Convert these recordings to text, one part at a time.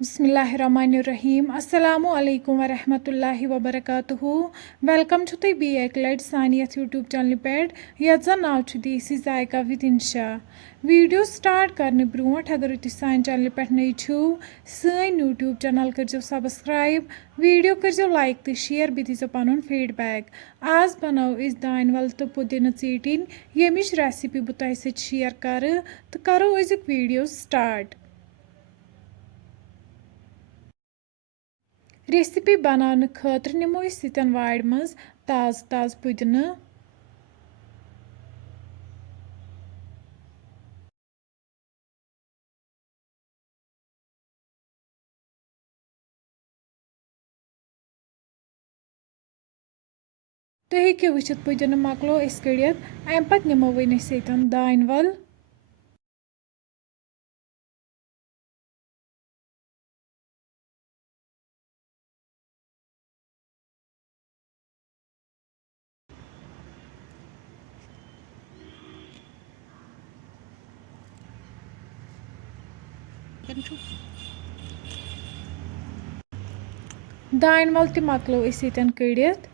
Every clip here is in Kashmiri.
Bismillahirrahmanirrahim. Assalamu alaikum wa rahmatullahi wa barakatuhu. Welcome to the BA Led Saniyat YouTube channel page. Yat zan naw chu Desi Zaika with Insha. Video start karne bront agar tu san channel page nahi chu san YouTube channel karjo subscribe. Video karjo like te share bi dizo panun feedback. Az banau is daniwal to Pudina tsitin. Yemish recipe butai se share kar to karo izik video start. Recipe बनाने खतर निमो सितन वाड़ मज ताज पुदीना तुम हेकियो वुचित पुदीना मकलो अस कड़ित अम पत निमो वन सितन दानवल दानवल ते मकलो अस सितन कड़ित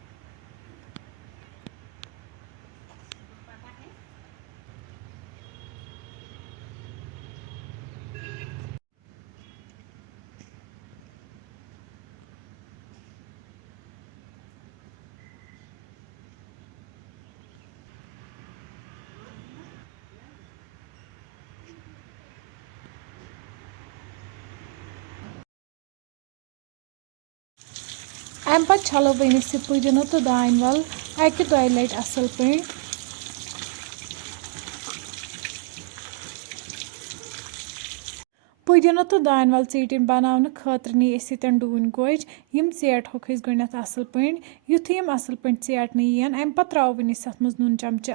अम पत छलो वन पुदीना तो दानवल अकि दो लट असल पे पुदीना तो दानवल टीन बनाने खतर नी सितन डून गोज यम चेटहोक गत असल पे युथ यम असल पे चेटन यन अम पत त्रो अत मज नून चमचे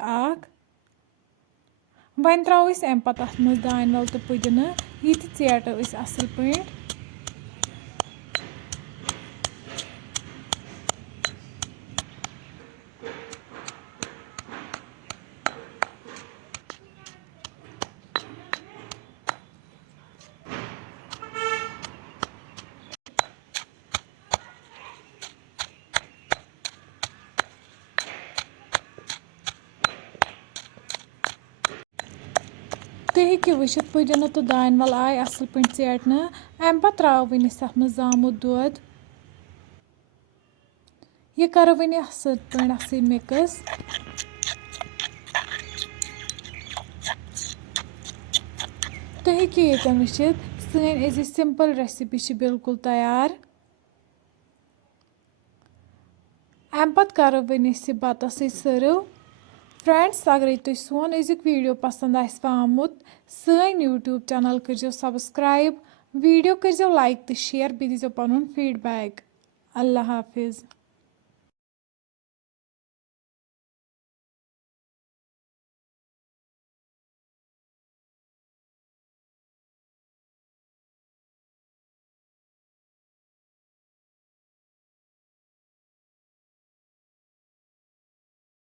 वन त्रो अम पत अत मज दानवल तो पुदीना ये चेटो असल पे तुम हेकियो वुचित पुदीना तो दानवल आय असल पे चेटन अम पत त्रो वन अत मज जामुत दूध यह करो वन असल पे मिक्स तुम हेकियो यतन वुचित सन अज सिंपल रेसिपी बिल्कुल तैयार अम पत करो वन बतस सर्व फ्रेंड्स अगर तुम सोन अजुक वीडियो पसंद आमुत सन यूट्यूब चैनल करो सब्सक्राइब वीडियो करो लाइक तो शेयर बे दीजो पनुन फीडबैक अल्लाह हाफिज़।